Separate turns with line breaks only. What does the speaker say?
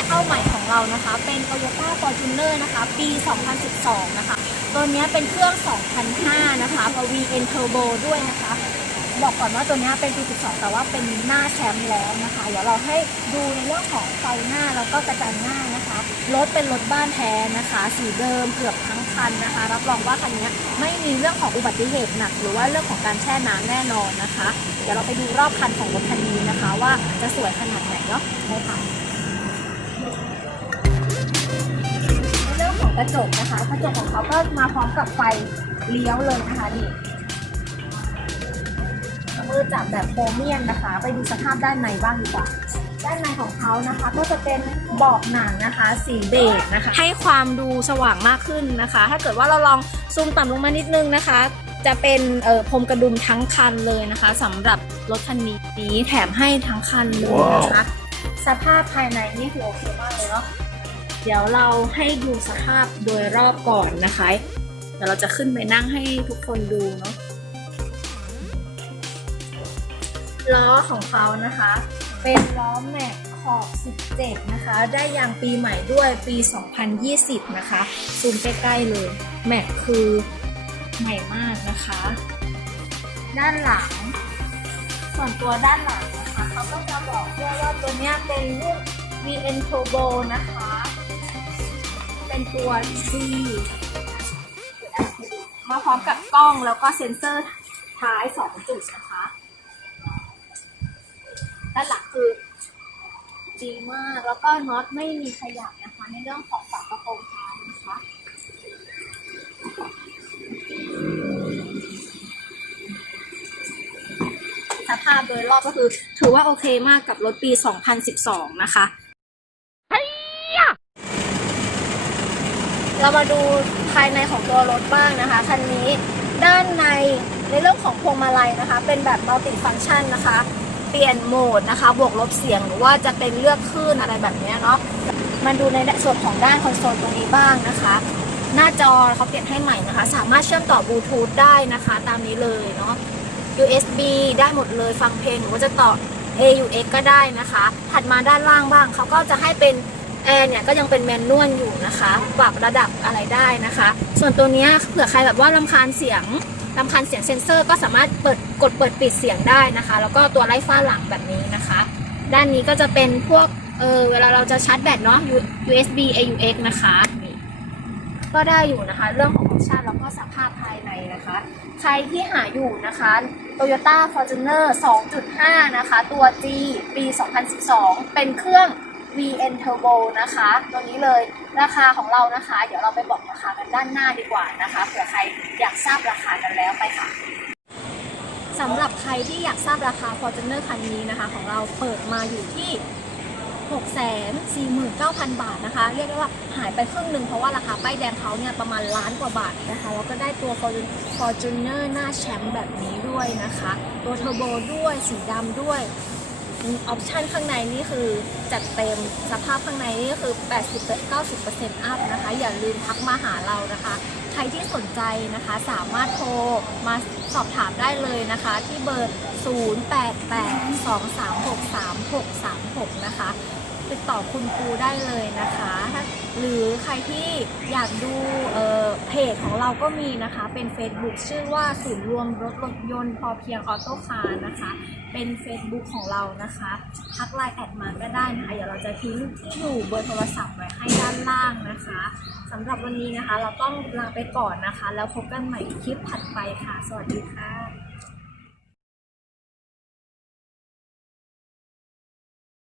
เท้าใหม่ของเรานะคะ เป็น Toyota Fortuner นะคะ ปี 2012 นะคะ ตัวนี้เป็นเครื่อง 2005 นะคะกับ VN Turbo ด้วยนะคะ บอกก่อนว่าตัวนี้เป็นปี 12 แต่ว่าเป็นหน้าแชมป์แล้วนะคะ เดี๋ยวเราให้ดูในเรื่องของไฟหน้าแล้วก็กระจังหน้านะคะ รถเป็นรถบ้านแท้นะคะ สีเดิมเกือบทั้งคันนะคะ รับรองว่าคันนี้ไม่มีเรื่องของอุบัติเหตุหนัก หรือว่าเรื่องของการแช่น้ำแน่นอนนะคะ เดี๋ยวเราไปดูรอบคันของรถคันนี้นะคะ ว่าจะสวยขนาดไหนเนาะไปค่ะ กระจกนะคะ กระจกของเขาก็มาพร้อมกับไฟเลี้ยวเลยนะคะนี่มือจับแบบโครเมียมนะคะ ไปดูสภาพด้านในบ้างดีกว่า ด้านในของเขานะคะก็จะเป็นเบาะหนังนะคะ สีเบจนะคะ ให้ความดูสว่างมากขึ้นนะคะ ถ้าเกิดว่าเราลองซูมต่ำลงมานิดนึงนะคะ จะเป็นเอ่อพรมกระดุมทั้งคันเลยนะคะสำหรับรถคันนี้แถมให้ทั้งคันเลยนะคะ สภาพภายในนี่คือโอเคมากเลยเนาะ เดี๋ยวเราให้ดูสภาพโดยรอบก่อนนะคะ เดี๋ยวเราจะขึ้นไปนั่งให้ทุกคนดูเนาะล้อของเขานะคะ เป็นล้อแม็กขอบ 17 นะคะ ได้ยางปีใหม่ด้วยปี 2020 นะคะ ซูมใกล้ๆเลย แม็กคือใหม่มากนะคะ ด้านหลัง ส่วนตัวด้านหลังนะคะ เขาก็จะบอกด้วยว่าตัวเนี้ยเป็นรุ่น VN Turbo นะคะ เป็นตัว G มาพร้อมกับกล้องแล้วก็เซ็นเซอร์ท้าย 2 จุดนะคะ ด้านหลังคือดีมาก แล้วก็น็อตไม่มีขยับนะคะ ในเรื่องของฝากระโปรงท้ายนะคะสภาพโดยรอบก็คือถือว่าโอเคมากกับรถปี 2012 นะคะ เรามาดูภายในของตัวรถบ้างนะคะคันนี้ด้านในในเรื่องของพวงมาลัยนะคะ เป็นแบบมัลติฟังชันนะคะ เปลี่ยนโหมดนะคะ บวกลบเสียงหรือว่าจะเป็นเลือกคลื่นอะไรแบบนี้เนาะมาดูในส่วนของด้านคอนโซลตรงนี้บ้างนะคะ หน้าจอเขาเปลี่ยนให้ใหม่นะคะ สามารถเชื่อมต่อบลูทูธได้นะคะ ตามนี้เลยเนาะ USB ได้หมดเลยฟังเพลงหรือว่าจะต่อ AUX ก็ได้นะคะ ถัดมาด้านล่างบ้างเขาก็จะให้เป็น แอร์เนี่ยก็ยังเป็นแมนนวลอยู่นะคะ ปรับระดับอะไรได้นะคะ ส่วนตัวเนี้ยเผื่อใครแบบว่าลำคาญเสียงลำคาญเสียงเซ็นเซอร์ก็สามารถเปิดกดเปิดปิดเสียงได้นะคะ แล้วก็ตัวไล่ฟ้าหลังแบบนี้นะคะ ด้านนี้ก็จะเป็นพวกเออเวลาเราจะชาร์จแบตเนาะ USB AUX นะคะก็ได้อยู่นะคะ เรื่องของฟังก์ชันแล้วก็สภาพภายในนะคะ ใครที่หาอยู่นะคะ Toyota Fortuner 2.5 นะคะ ตัว G ปี 2012 เป็นเครื่อง VN Turbo นะคะ ตัวนี้เลยราคาของเรานะคะ เดี๋ยวเราไปบอกราคากันด้านหน้าดีกว่านะคะเผื่อใครอยากทราบราคากันแล้วไปค่ะสำหรับใครที่อยากทราบราคา Fortuner คันนี้นะคะ ของเราเปิดมาอยู่ที่649,000 บาทนะคะ เรียกได้ว่าหายไปครึ่งหนึ่งเพราะว่าราคาป้ายแดงเขาเนี่ยประมาณล้านกว่าบาทนะคะ แล้วก็ได้ตัว Fortuner หน้าแชมป์แบบนี้ด้วยนะคะ ตัวเทอร์โบด้วยสีดำด้วย ออปชันข้างในนี่คือจัดเต็มสภาพข้างในนี่คือ 80-90%อัพนะคะ อย่าลืมทักมาหาเรานะคะ ใครที่สนใจนะคะสามารถโทรมาสอบถามได้เลยนะคะ ที่เบอร์ 0882363636 นะคะ ติดต่อคุณครูได้เลยนะคะ รที่อยากดูเอ่อเพจของเราก็มีนะคะ เป็น Facebook ชื่อว่าศูนย์รวมรถรถยนต์พอเพียงออโต้คาร์นะคะ เป็น Facebook ของเรานะคะทักไลน์แอดมาก็ได้นะคะเดี๋ยวเราจะทิ้งที่อยู่เบอร์โทรศัพท์ไว้ให้ด้านล่างนะคะสำหรับวันนี้นะคะ เราต้องลาไปก่อนนะคะ แล้วพบกันใหม่คลิปถัดไปค่ะ สวัสดีค่ะ